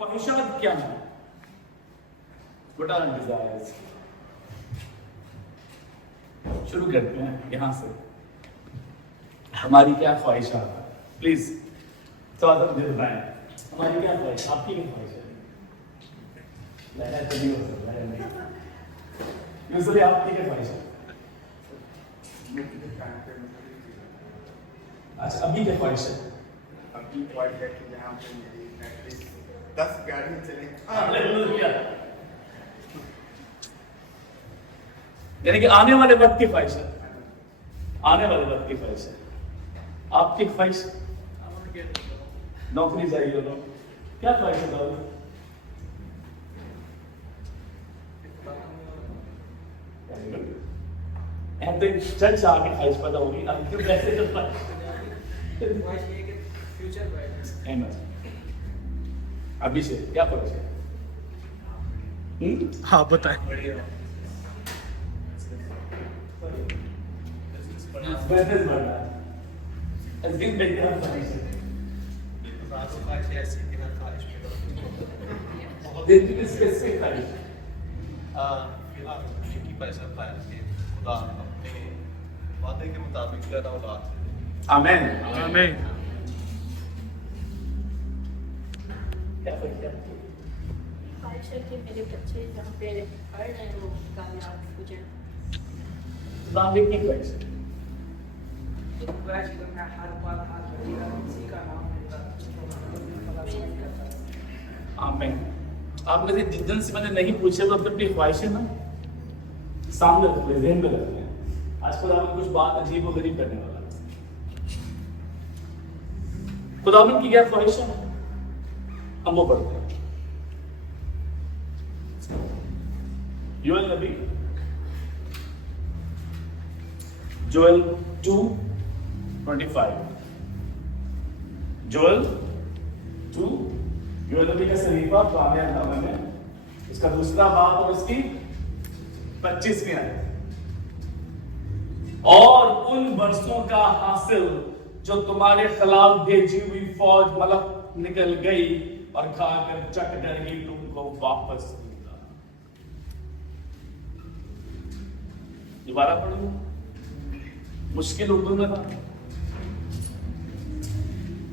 خواہشات کیا ہیں؟ What are desires? شروع کرتے ہیں یہاں سے. ہماری کیا خواہشات ہیں؟ پلیز سوال مجھے بتائیں. ہماری کیا خواہش؟ آپ کی کیا خواہش ہے؟ لہرا تو نہیں ہو سکتا ہے نہیں. یوزلی آپ کی کیا خواہش ہے؟ اچھا ابھی کیا خواہش ہے؟ ابھی خواہش ہے کہ یہاں پہ میری ایٹ لیسٹ 10 گاڑی چلے. یعنی کہ آنے والے وقت کی خواہش ہے. آنے والے وقت کی خواہش ہے. آپ کی خواہش نوکری چاہیے ہو. کیا خواہش ہے داؤد؟ چرچ آ کے خواہش پیدا ہوگی. اب کیوں کیسے چلتا ہے؟ ابھی سے کیا خواہش ہے؟ ہاں بتائیں. بزنس بڑھنا ہے. دن پہ کیا خواہش ہے؟ دن کی اسپیسیفک خواہش ہے. خدا اپنے وعدے کے مطابق زیادہ اولاد دے. آمین. آمین. کیا خواہش ہے؟ خواہش ہے کہ میرے بچے جہاں پہ پڑھ رہے ہیں وہ کامیاب ہو جائیں. اسلام کی خواہش ہے. آمین. آپ میں سے جن سے میں نے نہیں پوچھا تو اپنی خواہشیں نا سامنے رکھ لیں، ذہن میں رکھ لیں. آج خداوند کچھ بات عجیب و غریب کرنے والا ہے. خداوند کی کیا خواہش ہے ہم وہ پڑھتے ہیں. یوئیل نبی جوئیل 2:25. جوئیل 2. یوئیل نبی کا صحیفہ پرانے نامے میں اس کا دوسرا باب اور اس کی 25ویں آیت. اور ان برسوں کا حاصل جو تمہارے خلاف بھیجی ہوئی فوج ملک نکل گئی اور کھا کر چٹ کر ہی تم کو واپس دوں گا. دوبارہ پڑھوں مشکل اردو میں تھا.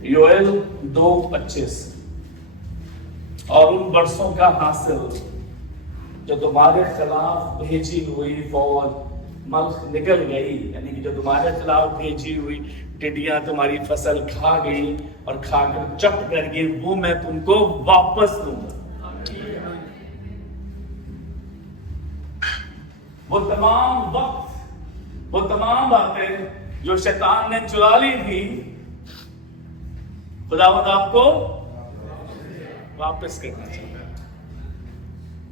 یوئیل 2:25. اور ان برسوں کا حاصل جو تمہارے خلاف بھیجی ہوئی فوج ملک نکل گئی، یعنی کہ جو تمہارے خلاف بھیجی ہوئی ٹڈیاں تمہاری فصل کھا گئی اور کھا کر چٹ کر گئی، وہ میں تم کو واپس دوں گا. وہ تمام وقت، وہ تمام باتیں جو شیطان نے چرا لی تھی، خداوند آپ کو واپس کرنا چاہتا ہے.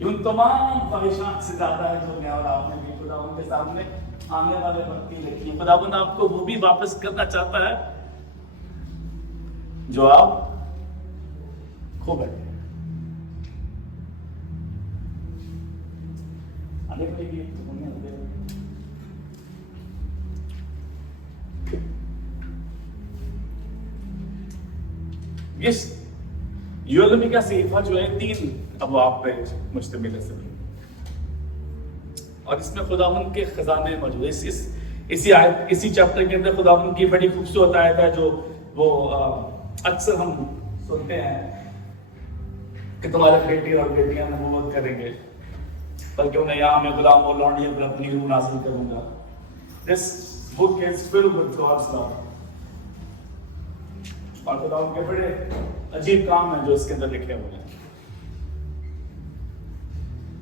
ان تمام خواہشات سے زیادہ ہے جو میں اور آپ نے بھی خداوند کے سامنے آنے والے وقت کی لکھی ہے. خداوند آپ کو وہ بھی واپس کرنا چاہتا ہے جو آپ کھو بیٹھے. آنے پڑے گی اس یوئیل نبی کا صحیفہ جو ہے 3 ابواب پہ مشتمل ہے اور اس میں خداوند کے خزانے موجود ہیں. اسی آیت، اسی چیپٹر کے اندر خداوند کی بڑی خوبصورت آیت ہے جو وہ اکثر ہم سنتے ہیں کہ تمہارے بیٹے اور بیٹیاں نبوت کریں گے بلکہ انہیں یہاں میں غلام اور لونڈیوں پر اپنی روح نازل کروں گا. This book is filled with God's love. اور خداوند کے بڑے عجیب کام ہیں جو اس کے اندر لکھے ہوئے ہیں.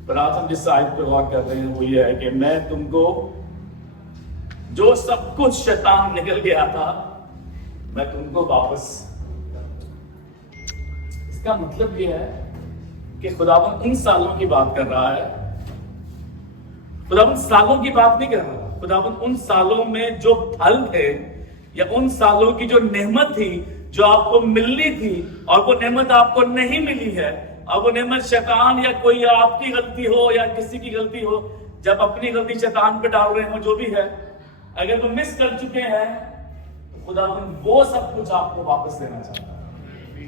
پر آج ہم جس آیت پہ غور کر رہے ہیں وہ یہ ہے کہ میں تم کو جو سب کچھ شیطان نکل گیا تھا میں تم کو واپس. اس کا مطلب یہ ہے کہ خداوند ان سالوں کی بات کر رہا ہے. خداوند سالوں کی بات نہیں کر رہا. خداوند ان سالوں میں جو پھل تھے یا ان سالوں کی جو نعمت تھی جو آپ کو ملنی تھی اور وہ نعمت آپ کو نہیں ملی ہے، اور وہ نعمت شیطان یا کوئی آپ کی غلطی ہو یا کسی کی غلطی ہو، جب اپنی غلطی شیطان پہ ڈال رہے ہوں جو بھی ہے، اگر وہ مس کر چکے ہیں تو خداوند وہ سب کچھ آپ کو واپس دینا چاہتا ہے.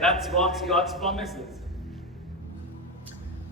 That's God's promises.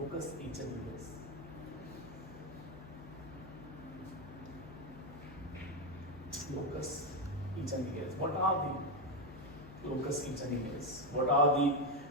Focus each and every. Focus each and every. What are the focus each and every? What are the,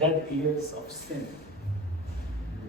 Dead years of sin.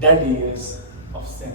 Dead years of sin.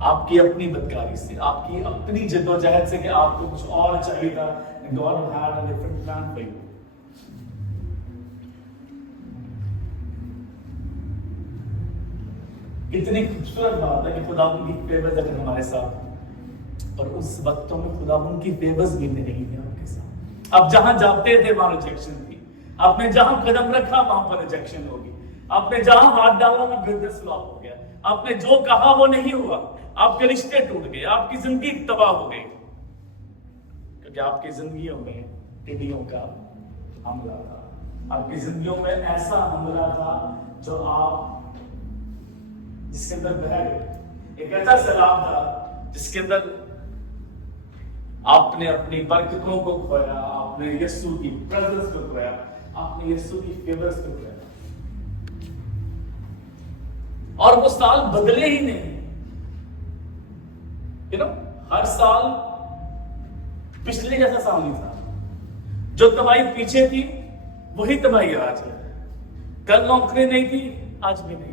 آپ کی اپنی بدکاری سے, آپ کی اپنی جدوجہد سے کہ آپ کو کچھ اور چاہیے تھا. God had a different plan for you. اتنی خوبصورت بات ہے کہ خدا ان کی فیورز اگر ہمارے ساتھ, اور اس وقتوں میں خدا ان کی فیورز بھی نہیں ہے آپ کے ساتھ. آپ جہاں جاتے تھے وہاں ریجیکشن تھی, آپ نے جہاں قدم رکھا وہاں پر ریجیکشن ہوگی, آپ نے جہاں ہاتھ ڈالا وہاں بزنس فلاپ ہو گیا, آپ نے جو کہا وہ نہیں ہوا, آپ کے رشتے ٹوٹ گئے, آپ کی زندگی تباہ ہو گئی, کیونکہ آپ کی زندگیوں میں ٹڈیوں کا حملہ تھا. آپ کی زندگیوں میں ایسا حملہ تھا جو آپ جس کے اندر بہ گئے, ایک ایسا سیلاب تھا جس کے اندر آپ نے اپنی برکتوں کو کھویا, آپ نے یسوع کی پریزنس کو کھویا, آپ نے یسوع کی فیورز کو کھویا, اور وہ سال بدلے ہی نہیں. ہر سال پچھلے جیسا سال نہیں تھا. جو تباہی پیچھے تھی وہی تباہی آج ہے. کل نوکری نہیں تھی, آج بھی نہیں ہے.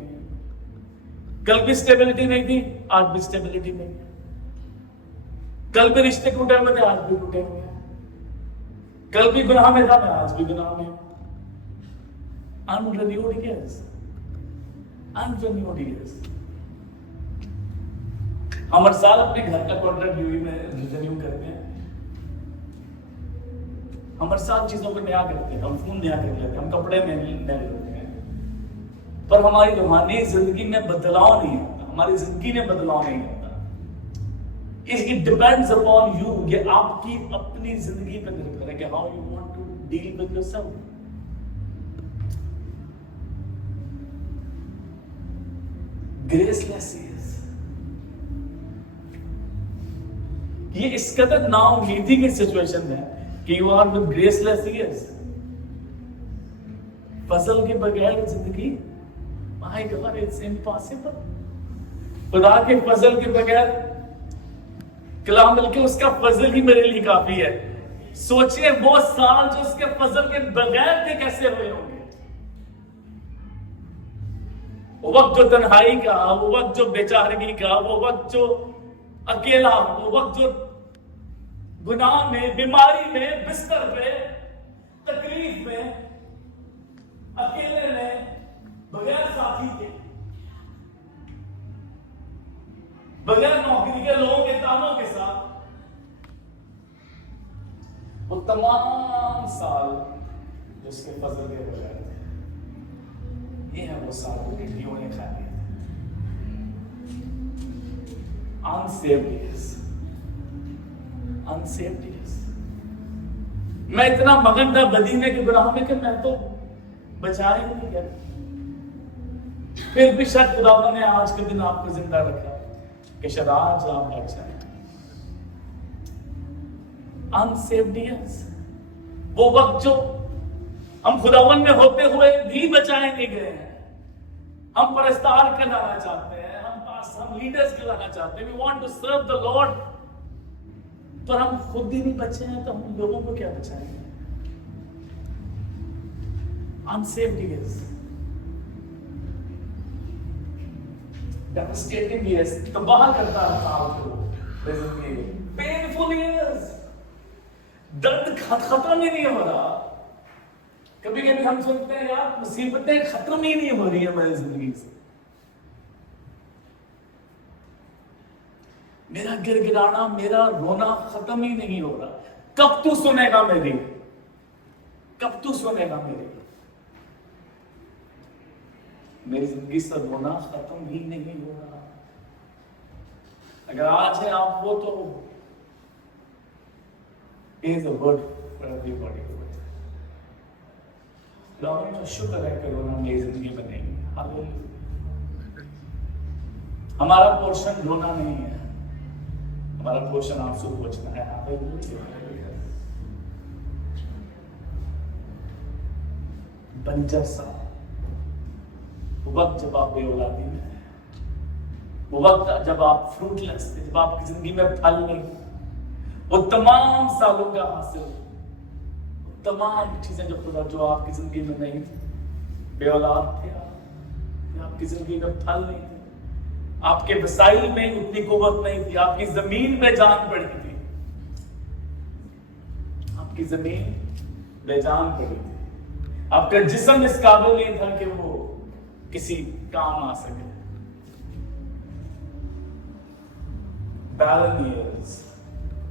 کل بھی اسٹیبلٹی نہیں تھی, آج بھی اسٹیبلٹی نہیں ہے. کل بھی رشتے ٹوٹے ہوئے تھے, آج بھی ٹوٹے ہوئے ہیں. کل بھی گناہ میں تھا, میں آج بھی گناہ میں ہوں. Unrenewed years. Unrenewed years. ہم ہر سال اپنے گھر کا کانٹریکٹ ریزنیو کرتے ہیں. ہم ہر سال چیزوں کو نیا کرتے ہیں, ہم فون نیا کر لیتے ہیں, ہم کپڑے میں نئے لیتے ہیں, پر ہماری روحانی زندگی میں بدلاؤ نہیں ہوتا, ہماری زندگی میں بدلاؤ نہیں ہوتا. It depends upon you, یہ آپ کی اپنی زندگی پر نربھر ہے کہ how you want to deal with yourself. Graceless years. یہ اس قدر نا امیدی کی سچویشن ہے کہ you are with graceless years. فضل کے بغیر زندگی, my God, it's impossible. خدا کے فضل کے بغیر کلام بلکہ اس کا فضل ہی میرے لیے کافی ہے. سوچیں وہ سال جو اس کے فضل کے بغیر تھے کیسے ہوئے ہوں گے. وہ وقت جو تنہائی کا, وہ وقت جو بیچارگی کا, وہ وقت جو اکیلا, وہ وقت جو گناہ میں, بیماری میں, بستر پہ, تکلیف میں, اکیلے میں, بغیر ساتھی کے, بغیر نوکری کے, لوگوں کے تانوں کے ساتھ, وہ تمام سال جو اس کے فضل کے بغیر تھے. یہ ہے وہ سال جو ٹڈیوں نے کھا لیے. Unsaved years. Unsaved years. میں اتنا مگن تھا بدینے کے گناہ میں کہ میں تو بچا ہی نہیں گیا. پھر بھی شاید خدا نے آج کے دن آپ کو زندہ رکھا کہ شاید آج آپ بچ جائیں. Unsaved years. وہ وقت جو ہم خداوند میں ہوتے ہوئے بھی بچائے نہیں گئے ہیں. ہم پرستار کہلانا چاہتے ہیں, ہم لیڈرز کہلانا چاہتے ہیں, we want to serve the Lord, پر ہم خود ہی نہیں بچے ہیں تو ہم لوگوں کو کیا بچائیں گے. Unsaved years. Devastating years. تباہ کرتا رہا آپ کو زندگی میں. Painful years. درد ختم ہی نہیں ہو رہا. کبھی کبھی ہم سنتے ہیں یار مصیبتیں ختم ہی نہیں ہو رہی ہیں ہماری زندگی سے. میرا گر گرانا, میرا رونا ختم ہی نہیں ہو رہا. کب تو سنے گا میری, کب تو سنے گا میری. میری زندگی سے رونا ختم ہی نہیں ہو رہا. اگر آج ہے آپ وہ تو is a word for everybody. خداوند کا شکر ہے کہ رونا میری زندگی میں نہیں ہے. ہاللیلویا. ہمارا پورشن رونا نہیں ہے, ہمارا پورشن آپ سے پوچھنا ہے. ہاللیلویا. بنجر سا وہ وقت جب آپ بے اولادی میں, وہ وقت جب آپ فروٹ لیس تھے, جب آپ کی زندگی میں پھل نہیں, وہ تمام سالوں کا حاصل, تمام چیزیں جو آپ کی زندگی میں نہیں تھی, بے اولاد تھے آپ کی زندگی میں پھل نہیں تھے, آپ کے وسائل میں اتنی قوت نہیں تھی، آپ کی زمین بے جان پڑی تھی، آپ کی زمین بے جان پڑی تھی، آپ کا جسم اس قابل نہیں تھا کہ وہ کسی کام آ سکے. barren years،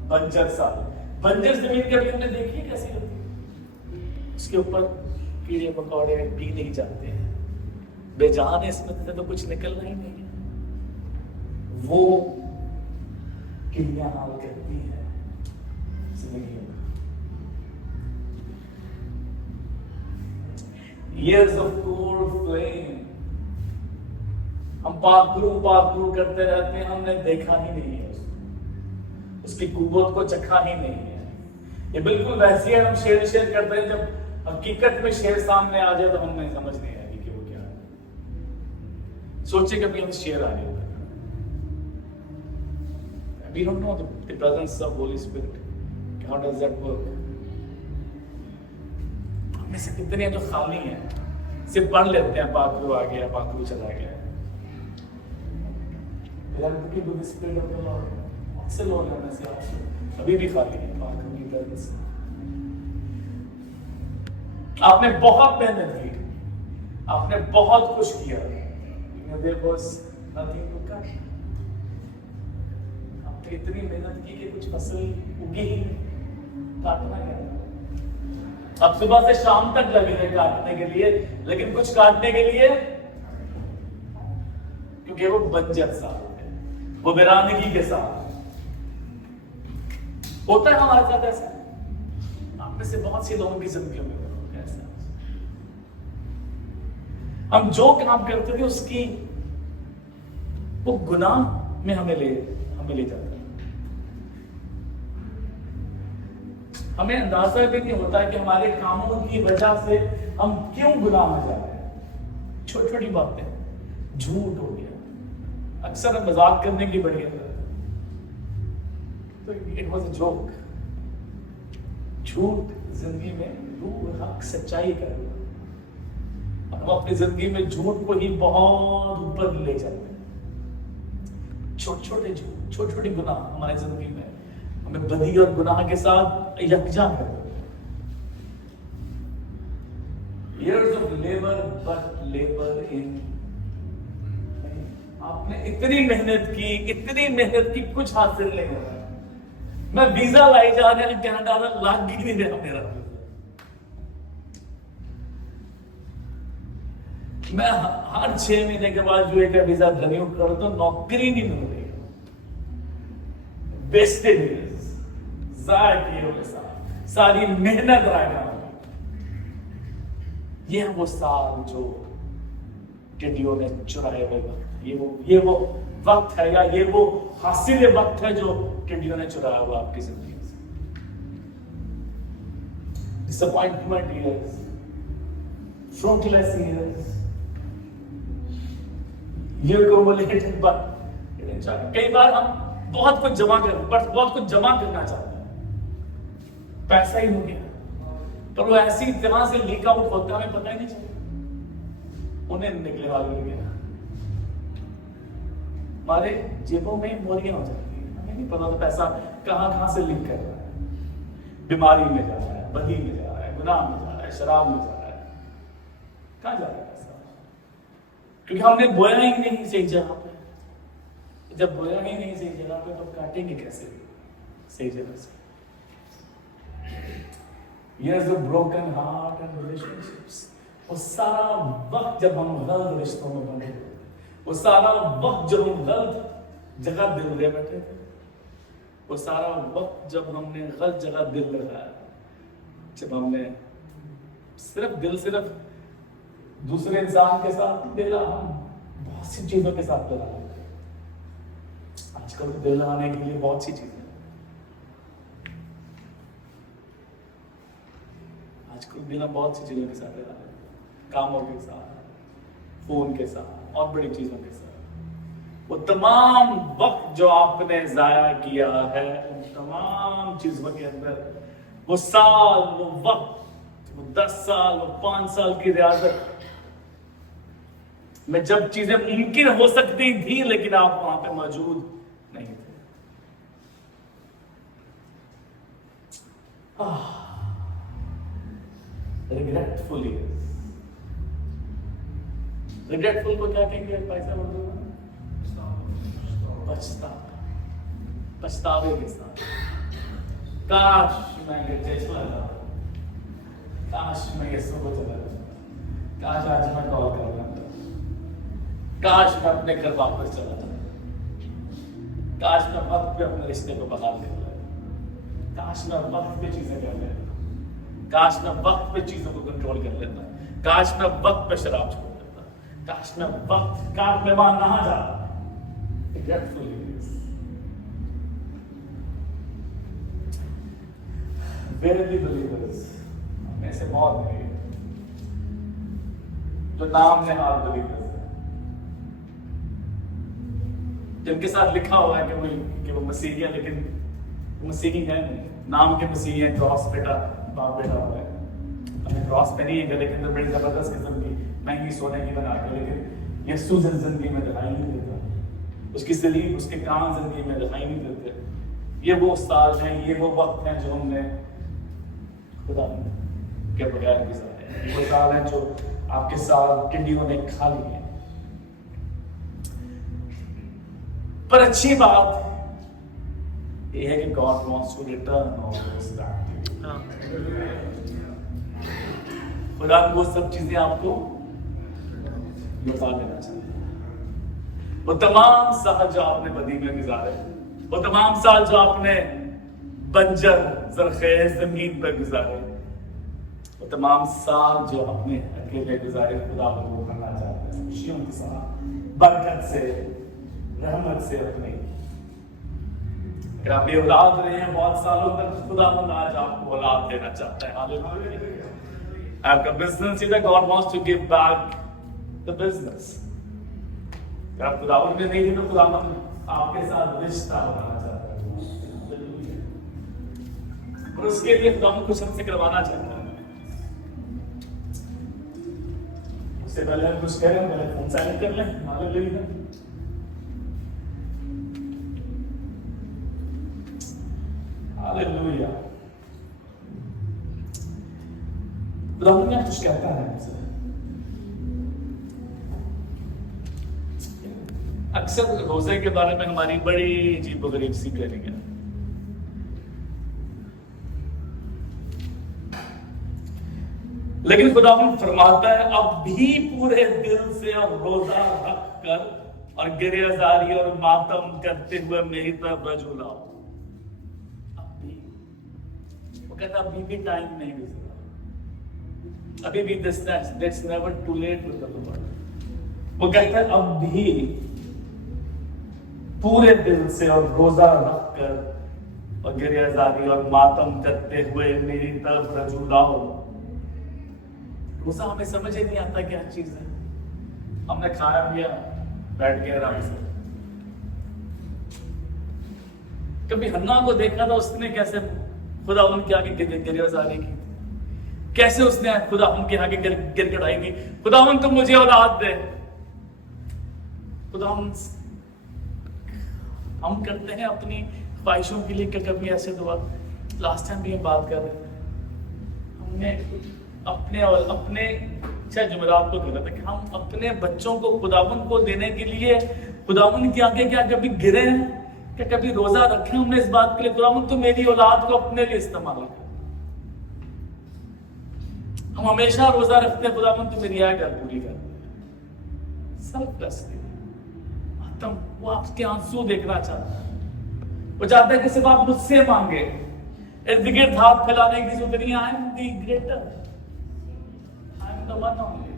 بنجر سال. بنجر زمین کبھی ہم نے دیکھی کیسی ہوتی ہے؟ اس کے اوپر کیڑے مکوڑے بھی نہیں جاتے ہیں، بے جان اس میں سے تو کچھ نکلنا ہی نہیں ہے. وہ کلیاں حال کرتی ہیں زندگی میں. years of cold flame، ہم پاکرو کرتے رہتے ہیں، ہم نے دیکھا ہی نہیں ہے اس کی قوت کو چکھا ہی نہیں ہے. یہ بالکل ویسی ہے، ہم شیر کرتے ہیں، جب حقیقت میں شیر سامنے آ جائے تو ہم نہیں سمجھ نہیں آئے گی کہ وہ کیا ہے. سوچے کبھی ہم شیر آ گئے، we don't know the presence of Holy Spirit. How does that work? ہم میں سے کتنے ہیں جو خالی ہیں، صرف پڑھ لیتے ہیں پاکرو آ گیا، پاکرو چلا گیا. سے لوگ ہیں میں سے ابھی بھی خالی ہیں پاکرو کی طرف سے. آپ نے بہت محنت کی، آپ نے بہت کچھ کیا، there was nothing to cut. آپ نے اتنی محنت کی کہ کچھ فصل اگی ہی نہیں، کاٹنا کیا. اب صبح سے شام تک لگے ہیں کاٹنے کے لیے، لیکن کچھ کاٹنے کے لیے، کیونکہ وہ بنجر ساتھ ہے، وہ ویرانگی کے ساتھ ہوتا ہے. ہمارے ساتھ ایسا آپ میں سے بہت سی لوگوں کی زندگیوں میں ایسا. ہم جو کام کرتے تھے اس کی وہ گناہ میں ہمیں لے جاتا ہے. ہمیں اندازہ بھی نہیں ہوتا کہ ہمارے کاموں کی وجہ سے ہم کیوں گناہ میں جا رہے ہیں. چھوٹی چھوٹی باتیں، جھوٹ ہو گیا، اکثر ہم مذاق کرنے کی بڑی ہے تو اٹ واز اے جوک. جھوٹ زندگی میں روح حق سچائی کا ہے. ہم اپنی زندگی میں جھوٹ کو ہی بہت اوپر لے جاتے ہیں. چھوٹے چھوٹے جھوٹ، چھوٹی چھوٹی گناہ ہماری زندگی میں ہمیں بدی اور گناہ کے ساتھ یکجا کر دیتے ہیں. years of labor but labor in. آپ نے اتنی محنت کی کچھ حاصل نہیں ہو رہا. میں ویزا لائی جا رہا ہوں کینیڈا میں، لاگ بھی نہیں رہا میرا. میں ہر 6 مہینے کے بعد جو ایک ویزا رینیو کرتا ہوں، نوکری نہیں مل رہی. ویسٹڈ ایئرز، ضائع کیے ہوئے سال، ساری محنت رائے گا. یہ وہ سال جو ٹڈیوں نے چرائے ہوئے وقت، یہ وہ وقت ہے یا یہ وہ حاصل وقت ہے جو ٹڈیوں نے چرایا ہوا آپ کی زندگی سے. ڈساپوائنٹمنٹ ایئرز، فروٹلیس ایئرز، یہ کومولیٹڈ. بٹ کئی بار ہم بہت کچھ جمع کرنا چاہتے ہیں، پیسہ ہی ہو گیا، پر وہ ایسی طرح سے لیک آؤٹ ہوتا ہے ہمیں پتہ ہی نہیں چلتا. انہیں نکلے والے ہو گیا، ہمارے جیبوں میں موریاں ہو جاتی ہیں، ہمیں نہیں پتا پیسہ کہاں سے لیک کر رہا ہے. بیماری میں جا رہا ہے، بدی میں جا رہا ہے، گناہ میں جا رہا ہے، شراب میں جا رہا ہے. کہاں جا رہا ہے پیسہ؟ کیونکہ ہم نے بویا ہی نہیں صحیح جگہ پہ. جب بویا ہی نہیں صحیح جگہ پہ تو کاٹیں گے کیسے صحیح جگہ سے؟ years of broken heart and relationships. وہ سارا وقت جب ہم غلط رشتوں میں بندھے ہوئے، وہ سارا وقت جب ہم غلط جگہ دل لے بیٹھے تھے، وہ سارا وقت جب ہم نے غلط جگہ دل لگایا، جب ہم نے صرف دوسرے انسان کے ساتھ دل، ہم بہت سی چیزوں کے ساتھ دل لگاتے ہیں. آج کل دل لگانے کے لیے بہت سی چیزیں، آج کل دل بہت سی چیزوں کے ساتھ دل لگاتے ہیں، کاموں کے ساتھ، فون کے ساتھ اور بڑی چیزوں کے ساتھ. وہ تمام وقت جو آپ نے ضائع کیا ہے ان تمام چیزوں کے اندر، وہ سال، وہ وقت، وہ 10 سال، وہ 5 سال کی ریاضت، میں جب چیزیں ممکن ہو سکتی تھی لیکن آپ وہاں پہ موجود نہیں تھے. ریگریٹفل کو کیا کہیں گے بھائی صاحب اردو میں؟ پچھتاوے کے ساتھ. کاش میں یہ چلا جاتا, کاش میں یسوع کو چلا جاتا, کاش آج میں کال کر لیتا, کاش میں اپنے گھر واپس چلا جاتا, کاش میں وقت پہ اپنے رشتے کو بحال کر لیتا, کاش میں وقت پہ چیزیں کر لیتا, کاش میں وقت پہ چیزوں کو کنٹرول کر لیتا, کاش میں وقت پہ شراب چھوڑ دیتا, کاش میں وقت کاش میں وہاں نہ جاتا. Verily believers, میں سے بہت نہیں جو نام نہاد believers ہیں, جن کے ساتھ لکھا ہوا ہے کہ وہ مسیحی ہیں لیکن وہ مسیحی ہیں نہیں, نام کے مسیحی ہیں, کراس بیٹا باپ بیٹا ہوا ہے, ہمیں کراس پہ نہیں ہے لیکن تو بڑی زبردست قسم کی مہنگی سونے کی بنا کے, لیکن یسوع زندگی میں دکھائی نہیں دیتا, اس کی سلیب اس کے کام زندگی میں دکھائی نہیں دیتے. یہ وہ سال ہیں, یہ وہ وقت ہیں جو ہم نے خدا کے بغیر گزارے ہیں, یہ وہ سال ہیں جو آپ کے ساتھ ٹڈیوں نے کھا لیے. پر اچھی بات یہ ہے کہ God wants to return all those back to you. خدا وہ سب چیزیں آپ کو لوٹا دینا چاہتے ہیں. وہ تمام سال جو آپ نے بدی میں گزارے, وہ تمام سال جو آپ نے بنجر زرخیز زمین پر گزارے, وہ تمام سال جو اپنے اکیلے گزارے, خدا کو کرنا چاہتے ہیں خوشیوں کے ساتھ, برکت سے, رحمت سے اپنی. اگر آپ یہ اولاد رہے ہیں بہت سالوں تک, خدا آج آپ کو اولاد دینا چاہتا ہے. ہاللیلویا. آپ کا بزنس ہے, God wants to give back the business. اگر آپ خداوند میں نہیں تھے تو خداوند آپ کے ساتھ رشتہ بنانا چاہتا ہے, اور اس کے لیے خداوند کچھ ہم سے کروانا چاہتا ہے. اس سے پہلے ہم کچھ کہہ رہے ہیں, پہلے فون سائلنٹ کر لیں. ہاللیلویا. ہاللیلویا. خداوند نے کچھ کہتا ہے ہم سے. اکثر روزے کے بارے میں ہماری بڑی عجیب و غریب سی ٹریننگ ہے. لیکن خداوند فرماتا ہے اب بھی پورے دل سے اور روزہ رکھ کر اور گریہ زاری اور ماتم کرتے ہوئے میری طرف رجوع لاؤ. اب بھی وہ کہتا ابھی بھی ٹائم نہیں گزرا, ابھی بھی that's never too late with the Lord. وہ کہتا ہے اب بھی پورے دل سے اور روزہ رکھ کر اور گریہ زاری اور ماتم کرتے ہوئے میری طرف رجوع لاؤ. روزہ ہمیں سمجھ ہی نہیں آتا کیا چیز ہے. ہم نے کھایا پیا بیٹھ کے آرام سے. کبھی حنا کو دیکھا تھا اس نے کیسے خدا ان کے آگے گریہ زاری کی, کیسے اس نے خدا ان کے آگے گر گڑائی کی, خدا ان تم مجھے اولاد دے. خدا ہم کرتے ہیں اپنی خواہشوں کے لیے کہ کبھی ایسے دعا. لاسٹ ٹائم بھی ہم بات کر رہے تھے, ہم نے اپنے جمعرات کو غلط ہے کہ ہم اپنے بچوں کو خداوند کو دینے کے لیے خداوند کے آگے کیا کبھی گرے ہیں, کہ کبھی روزہ رکھے ہم نے اس بات کے لیے خداوند تو میری اولاد کو اپنے لیے استعمال کر. ہم ہمیشہ روزہ رکھتے ہیں خداوند تو میری آئے گھر پوری کر. سیلف لیسلی وہ آپ کے آنسو دیکھنا چاہتا ہے. وہ چاہتا ہے کہ صرف آپ مجھ سے مانگے, ارد گرد ہاتھ پھیلانے کی ضرورت نہیں. I am the greater, I am the one only.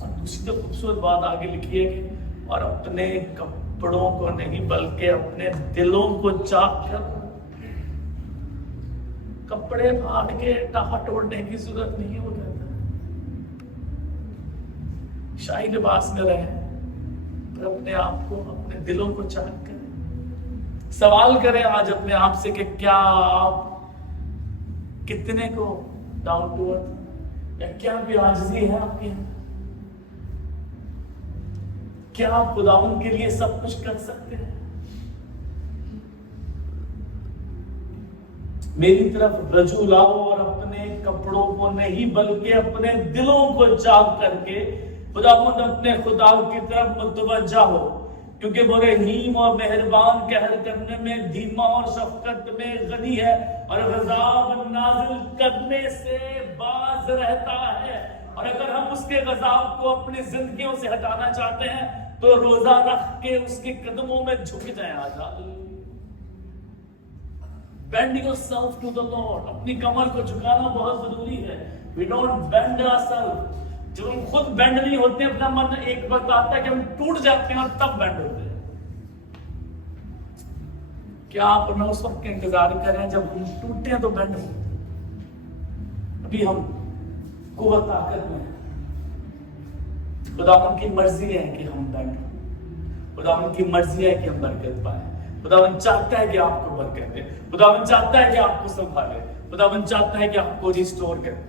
اور دوسری تو خوبصورت بات آگے لکھی ہے کہ اور اپنے کپڑوں کو نہیں بلکہ اپنے دلوں کو چاک کر. کپڑے پھاڑ کے ٹاہ توڑنے کی ضرورت نہیں ہو جاتا. شاہی لباس میں رہیں پر اپنے آپ کو اپنے دلوں کو چاک کریں. سوال کریں آج اپنے آپ سے کہ کیا آپ کتنے کو ڈاؤن ٹو ارتھ, یا کیا بھی عاجزی ہے آپ کے اندر؟ کیا آپ خداوند کے لیے سب کچھ کر سکتے ہیں؟ میری طرف رجوع لاؤ اور اپنے کپڑوں کو نہیں بلکہ اپنے دلوں کو چاک کر کے خداوند اپنے خدا کی طرف متوجہ ہو، کیونکہ وہ رحیم اور مہربان قہر کرنے میں دھیما اور شفقت میں غنی ہے اور غضب نازل کرنے سے باز رہتا ہے۔ اور اگر ہم اس کے غضب کو اپنی زندگیوں سے ہٹانا چاہتے ہیں تو روزہ رکھ کے اس کے قدموں میں جھک جائیں۔ Bend yourself to the Lord. اپنی کمر کو جھکانا بہت ضروری ہے۔ We don't bend ourselves. جب ہم خود بینڈ نہیں ہوتے ہیں، اپنا من ایک وقت آتا ہے کہ ہم ٹوٹ جاتے ہیں اور تب بینڈ ہوتے ہیں۔ کیا آپ اپنا اس وقت کا انتظار کریں جب ہم ٹوٹتے ہیں تو بینڈ ہو؟ ابھی ہم قوت طاقت میں ہیں۔ خداوند کی مرضی ہے کہ ہم بینڈ ہوں، خداوند کی مرضی ہے کہ ہم برکت پائیں، خداوند چاہتا ہے کہ آپ کو برکت دے، خداوند چاہتا ہے کہ آپ کو سنبھالے، خداوند چاہتا ہے کہ آپ کو ریسٹور کرے۔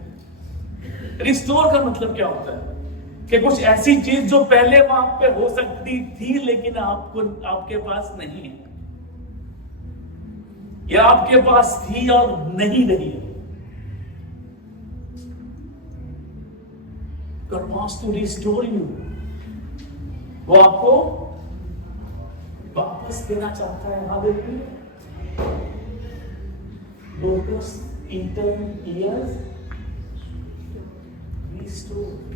ریسٹور کا مطلب کیا ہوتا ہے؟ کہ کچھ ایسی چیز جو پہلے وہاں پہ ہو سکتی تھی لیکن آپ کے پاس نہیں ہے، یا آپ کے پاس تھی اور نہیں رہی ہے۔ God wants to restore you. وہ آپ کو واپس دینا چاہتا ہے۔ ہاللیلویا۔ Locusts eaten ears restored.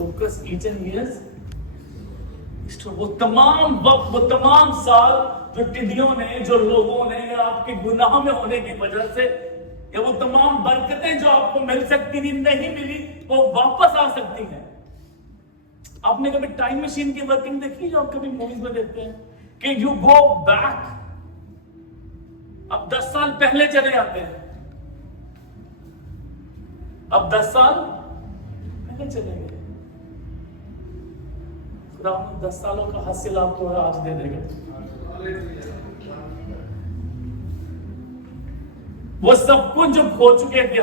Locusts eaten ears restored. وہ تمام وقت، وہ تمام سال جو ٹڈیوں نے، جو لوگوں نے، یا آپ کے گناہ میں ہونے کی وجہ سے، یا وہ تمام برکتیں جو آپ کو مل سکتی تھی نہیں ملی، وہ واپس آ سکتی ہیں۔ آپ نے کبھی ٹائم مشین کی ورکنگ دیکھی جو آپ کبھی موویز میں دیکھتے ہیں کہ یو گو بیک، اب 10 سال پہلے چلے جاتے ہیں، اب 10 سال پہلے چلے گئے۔ خدا 10 سالوں کا حاصل آپ کو آج دے دے گا۔ وہ سب کچھ جو کھو چکے تھے،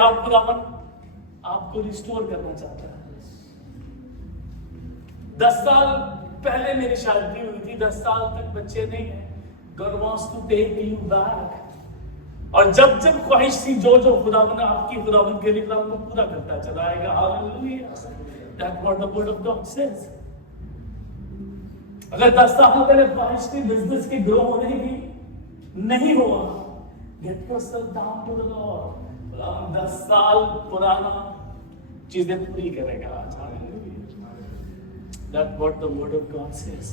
آپ کو ریسٹور کرنا چاہتا ہے۔ 10 سال پہلے میری شادی ہوئی تھی، 10 سال تک بچے نہیں ہیں۔ God wants to take you back. اور جب خواہش تھی جو خداوند آپ کی خداوند کے لیے خداوند کو پورا کرتا چلا آئے گا۔ Hallelujah. That's what the word of God says. اگر 10 سال پہلے خواہش تھی بزنس کی گرو ہونے کی، نہیں ہوا، get yourself down to the Lord. خداوند 10 سال پرانا چیزیں پوری کرے گا آج۔ That's what the word of God says.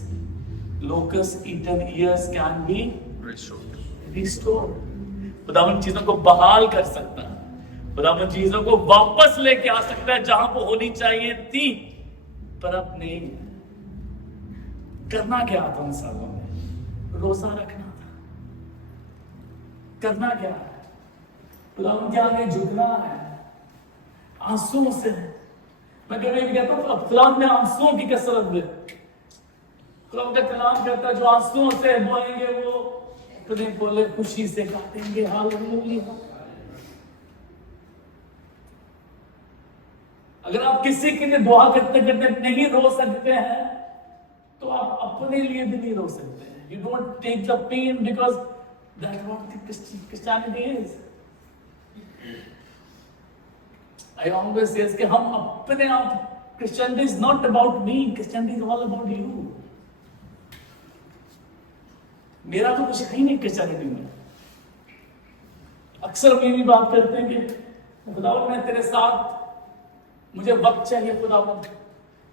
Locusts eaten ears can be restored. خداوند چیزوں کو بحال کر سکتا ہے، خداوند چیزوں کو واپس لے کے آ سکتا ہے جہاں وہ ہونی چاہیے تھی، پر اب نہیں۔ کرنا کیا تھا ان سالوں میں؟ روزہ رکھنا تھا۔ کرنا کیا ہے؟ خداوند کے آگے جھکنا ہے آنسوں سے۔ میں کبھی بھی کہتا ہوں اب کلام میں آنسوں کی کثرت دے۔ خداوند کا کلام کہتا ہے جو آنسوں سے بوئیں گے وہ اتنے بولے خوشی سے کاٹیں گے۔ ہاللیلویا۔ اگر آپ کسی کے لیے دعا کرتے کرتے نہیں رو سکتے ہیں تو آپ اپنے لیے بھی نہیں رو سکتے ہیں۔ You don't take the pain because that's what Christianity is. I always say کہ ہم اپنے آپ، Christianity is not about me, Christianity is all about you. میرا تو کچھ ہی نہیں Christianity میں۔ اکثر ہم یہ بھی بات کرتے ہیں کہ خداوند میں تیرے ساتھ، مجھے وقت چاہیے خداوند،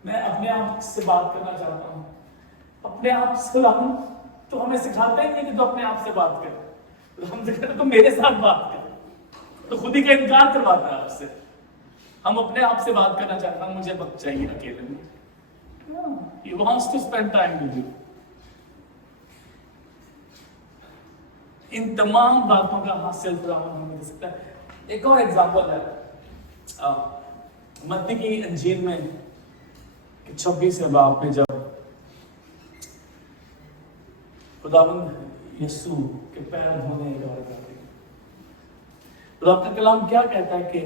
میں اپنے آپ سے بات کرنا چاہتا ہوں۔ اپنے آپ سے خداوند تو ہمیں سکھاتے ہی نہیں کہ تو اپنے آپ سے بات کر، ہم سے کہتے تو میرے ساتھ بات کر، تو خود ہی کا انکار کرواتا ہے آپ سے۔ ہم اپنے آپ سے بات کرنا چاہتا ہوں، مجھے وقت چاہیے اکیلے میں۔ He wants to spend time with you. ان تمام باتوں کا حاصل خداوند ہمیں دے سکتا ہے۔ ایک اور ایگزامپل ہے متی کی انجیل میں 26 باب میں، جب خداوند یسوع کے پیر دھونے کا خدا کا کلام کیا کہتا ہے کہ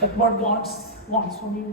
That's what God wants from you.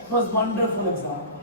It was wonderful example.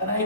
And I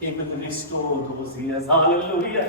He will restore those years. Hallelujah.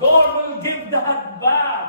God will give that back.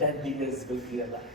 That leaders will be alive.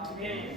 Amen.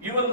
You will,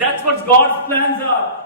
That's what God's plans are.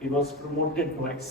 He was promoted twice.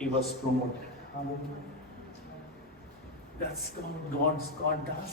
he was promoted. That's what God does.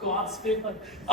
God's favor.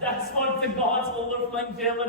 That's what the God's overflowing favor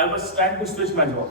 I was trying to switch my job.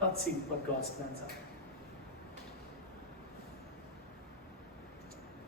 Let's see what God's plans are.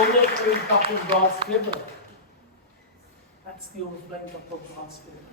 overflowing cup of God's favor. That's the overflowing cup of God's favor.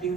3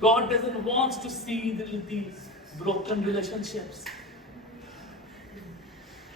God doesn't want to see these broken relationships.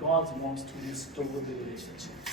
God wants to restore the relationships.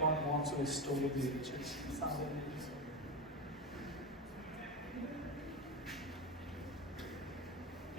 God wants to restore the relationships.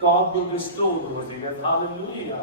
God will restore those areas. Hallelujah.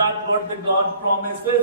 That's what the God promises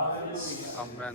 Hallelujah.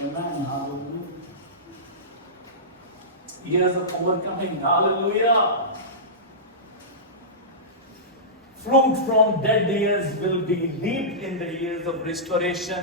Amen. Hallelujah. Years of overcoming. Hallelujah. Fruit from dead years will be reaped in the years of restoration.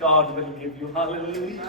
God will give you. Hallelujah.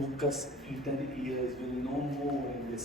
Lucas 10 years will no more in this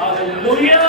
Hallelujah.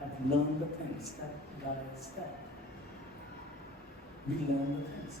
have learned the things step by step. We learn the things.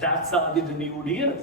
that's how the renewed years।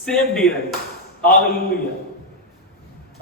Saved years, hallelujah।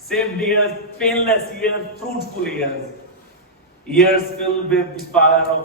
Saved years, painless years, fruitful years, years filled with the fire of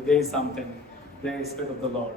there is something, there is Spirit of the Lord।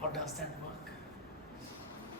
How does that work?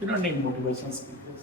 You don't need motivational speakers।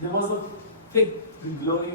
There was a thick glory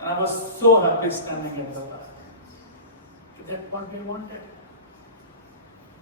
and I was so happy standing at the back। That's what we wanted।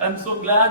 I'm so glad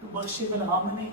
to worship in harmony।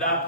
that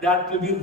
that will be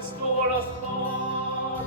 Restore us, Lord।